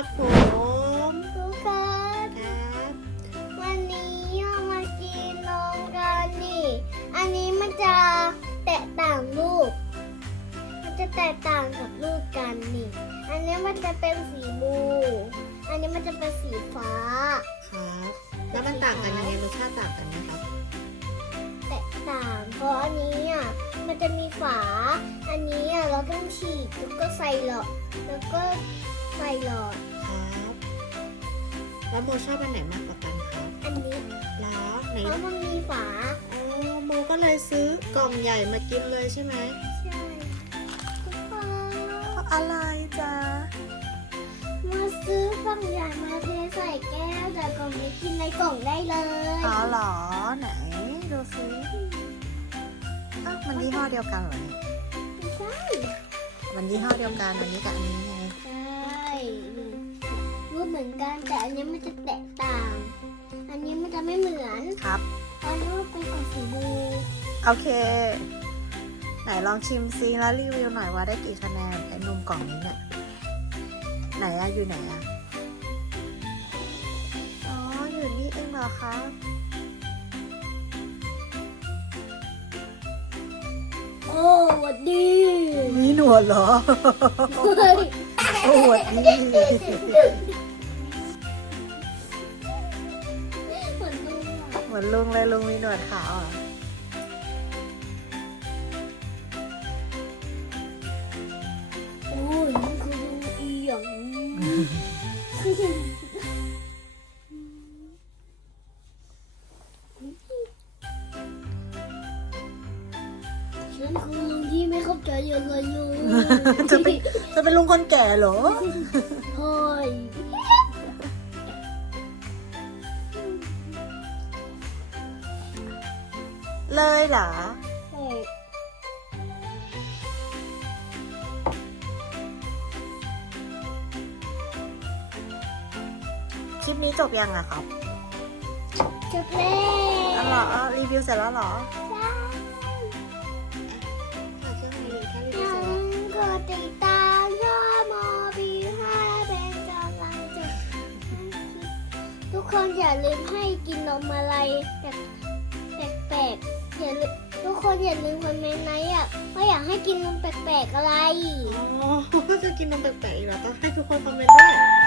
ครับผมทุกคนครับ วันนี้เรามากินนมกันนี่ อันนี้มันจะแตกต่างลูก มันจะแตกต่างกับลูกกันนี่ อันนี้มันจะเป็นสีบลูอันนี้มันจะเป็นสีฟ้า ครับ แล้วมันต่างกันยังไงรสชาติต่างกันไหมครับ แตกต่างเพราะอันนี้อะมันจะมีฝา อันนี้อะเราต้องฉีกแล้วก็ใส่หลอดแล้วก็ ใส่หลอดครับ แล้วโมชอบอันไหนมากกว่ากันครับ อันนี้เหรอไหนเพราะมันมีฝาอ๋อโมก็เลยซื้อกล่องใหญ่มากินเลยใช่ไหมใช่ทุกคนอะไรจ๊ะมาซื้อกล่องใหญ่มาเทใส่แก้วแต่กล่องนี้กินในกล่องได้เลยอ๋อเหรอไหนดูซิอ้าวมันยี่ห้อเดียวกันเหรอเนี่ยไม่ใช่มันยี่ห้อเดียวกันอันนี้กับอันนี้ไง กันแต่อันนี้มันจะแตกต่าง อันนี้มันจะไม่เหมือนครับ อันนี้มันเป็นกล่องสีบลูโอเค ไหนลองชิมซิแล้วรีวิวหน่อยว่าได้กี่คะแนนไอ้นมกล่องนี้เนี่ยไหนอะอยู่ไหนอะอ๋ออยู่นี่เองเหรอครับโอ้หวัดดีมีหนวดเหรอเฮ้ยโอ้หวดนี่ เหมือนลุงเลยลุงมีหนวดขาวอะโอ้ยนี่คือลุงอีหยองฉันคือลุงที่ไม่เข้าใจอะไรเลยจะเป็นจะเป็นลุงคนแก่เหรอ เฮ้ย เลยเหรอเฮ้ยคลิปนี้จบยังอะครับจะเพลงอ๋อเหรออ๋อรีวิวเสร็จแล้วเหรอฝากเครื่องมือแค่รีอวิวย่าเสร็จลืแล้วมกดติดตามช่องมอบีให้เป็นกำลังใจทุกคนอย่าลืมให้กินนมอะไรแปลกๆ อย่าลืมทุกคนอย่าลืมคอมเมนต์นะอะว่าอยากให้กินนมแปลกๆอะไร อ๋อ จะกินนมแปลกๆอีกแล้วก็ให้ทุกคนคอมเมนต์ด้วย